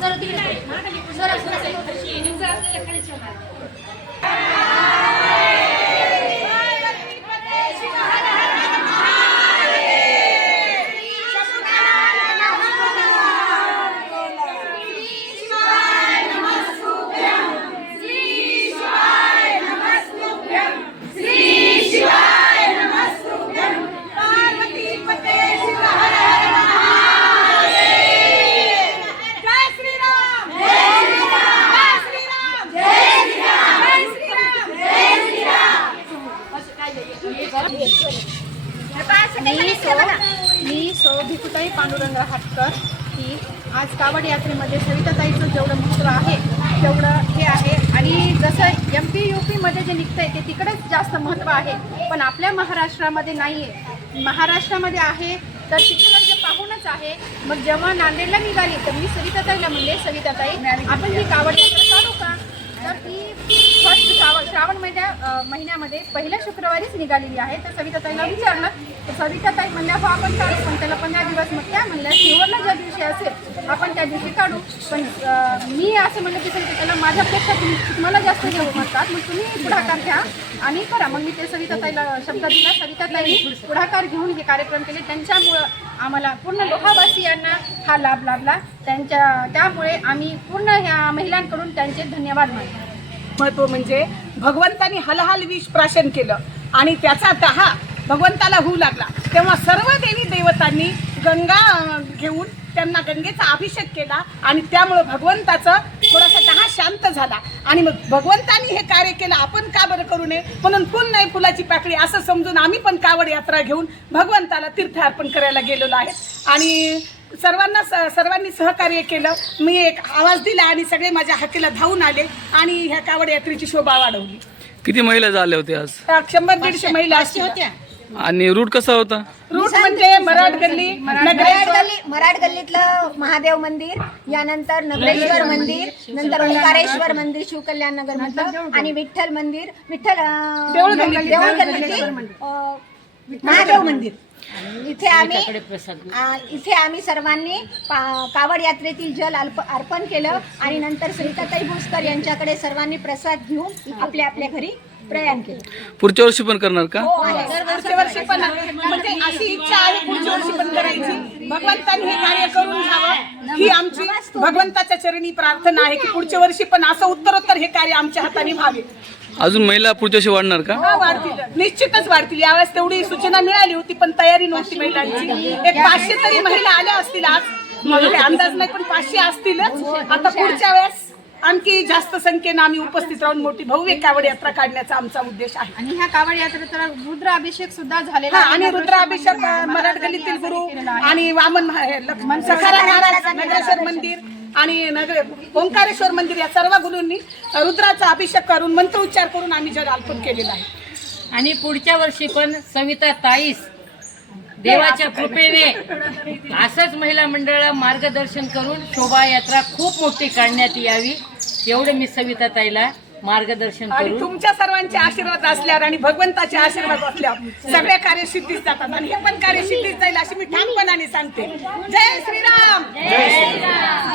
जय मी सौ मी सौ भिकुताई पांडुरंग हाटकर. ही आज कावड यात्रेमध्ये सविताताईचं जेवढं महत्त्व आहे तेवढं हे आहे. आणि जसं एम पी यू पीमध्ये जे निघतं आहे ते तिकडेच जास्त महत्त्व आहे. पण आपल्या महाराष्ट्रामध्ये नाही आहे महाराष्ट्रामध्ये आहे तर तिकडे जे पाहूनच आहे मग जेव्हा नांदेडला निघाली तर मी सविताताईला म्हणले सविताताई आपण ही कावड यात्रा काढू का? तर ती श्रावण महिन्या महिन्यामध्ये पहिल्या शुक्रवारीच निघालेली आहे. तर सविताताईला विचारलं. तर सविताताई म्हणल्या हो आपण काढू पण त्याला पंधरा दिवस मग त्या म्हणल्या शेवटला ज्या दिवशी असेल आपण त्या दिवशी काढू. पण मी असं म्हणलं की सविताताईला माझ्यापेक्षा तुम्ही मला जास्त घेऊ म्हणतात. मग तुम्ही पुढाकार घ्या आणि करा. मग मी ते सविताताईला शब्द दिला. सविताताईने पुढाकार घेऊन हे कार्यक्रम केले. त्यांच्यामुळं आम्हाला पूर्ण लोहावासियांना हा लाभ लाभला. त्यांच्या त्यामुळे आम्ही पूर्ण ह्या महिलांकडून त्यांचे धन्यवाद मानतो. महत्त्व म्हणजे भगवंतानी हलहाल विष प्राशन केलं. आणि त्याचा दहा भगवंताला होऊ लागला. तेव्हा सर्व देवी देवतांनी गंगा घेऊन त्यांना गंगेचा अभिषेक केला आणि त्यामुळं भगवंताचं थोडासा दहा शांत झाला. आणि मग भगवंतानी हे कार्य केलं. आपण का बरं करू नये? म्हणून फुल नाही फुलाची पाकळी असं समजून आम्ही पण कावड यात्रा घेऊन भगवंताला तीर्थ अर्पण करायला गेलेलो आहे. आणि सर्वांना स- सर्वांनी सहकार्य केलं. मी एक आवाज दिला आणि सगळे माझ्या हाकेला धावून आले आणि ह्या कावड यात्रेची शोभा वाढवली. किती महिला झाले होते आज? तर शंभर दीडशे महिला असतील. होत्या. आणि रूट कसा होता? रूट म्हणजे मराठ गल्ली मराठ गल्ली मराठ गल्लीतलं महादेव मंदिर यानंतर नगरेश्वर मंदिर नंतर ओंकारेश्वर मंदिर. शिवकल्याण नगर मधलं आणि विठ्ठल मंदिर विठ्ठल अं, देऊळ गल्ली. देऊळ गल्लीतील, अं, महादेव मंदिर. इथे आम्ही इथे आम्ही सर्वांनी पा- कावड यात्रेतील जल अल्प अर्पण केलं आणि नंतर सरिताताई भोसकर यांच्याकडे सर्वांनी प्रसाद घेऊन आपल्या आपल्या घरी प्रयाण केलं. पुढच्या वर्षी पण करणार का? हो पुढच्या वर्षी पण म्हणजे अशी इच्छा आहे पुढच्या वर्षी पण करायची. भगवंतानी हे कार्य करून घ्यावं. ही आमची भगवंताच्या चरणी प्रार्थना आहे की पुढच्या वर्षी पण असं उत्तरोत्तर हे कार्य आमच्या हाताने व्हावे. अजून महिला पुढच्या वर्षी वाढणार का? हा, वाढतील. निश्चितच वाढतील. यावेळेस तेवढी सूचना मिळाली होती पण तयारी नव्हती महिलांची. एक पाचशे तरी महिला आल्या असतील आज. मला काही अंदाज नाही पण पाचशे असतीलच. आता पुढच्या वेळेस आणखी जास्त संख्येनं आम्ही उपस्थित राहून मोठी भव्य कावड यात्रा काढण्याचा आमचा उद्देश आहे. आणि ह्या कावड यात्रेचा रुद्राभिषेक सुद्धा झालेला हा आहे. आणि रुद्राभिषेक अ, मराठ गल्लीतील गुरु आणि वामन महा- हे लक्ष्मण सखाराम महाराज नगरेश्वर मंदिर. आणि नगर ओंकारेश्वर मंदिर या सर्व गुरूंनी रुद्राचा अभिषेक करून मंत्रोच्चार करून आम्ही जग अर्पण केलेला आहे. आणि पुढच्या वर्षी पण सविता ताईस देवाच्या कृपेने असंच महिला मंडळाला मार्गदर्शन करून शोभायात्रा खूप मोठी काढण्यात यावी एवढं मी सविता ताईला मार्गदर्शन आणि करून तुमच्या सर्वांचे आशीर्वाद असल्यावर आणि भगवंताचे आशीर्वाद असल्यावर सगळे कार्य सिद्धीस जातात. आणि हे पण कार्य सिद्धीस जाईल अशी मी ठामपणाने सांगते. जय श्रीराम!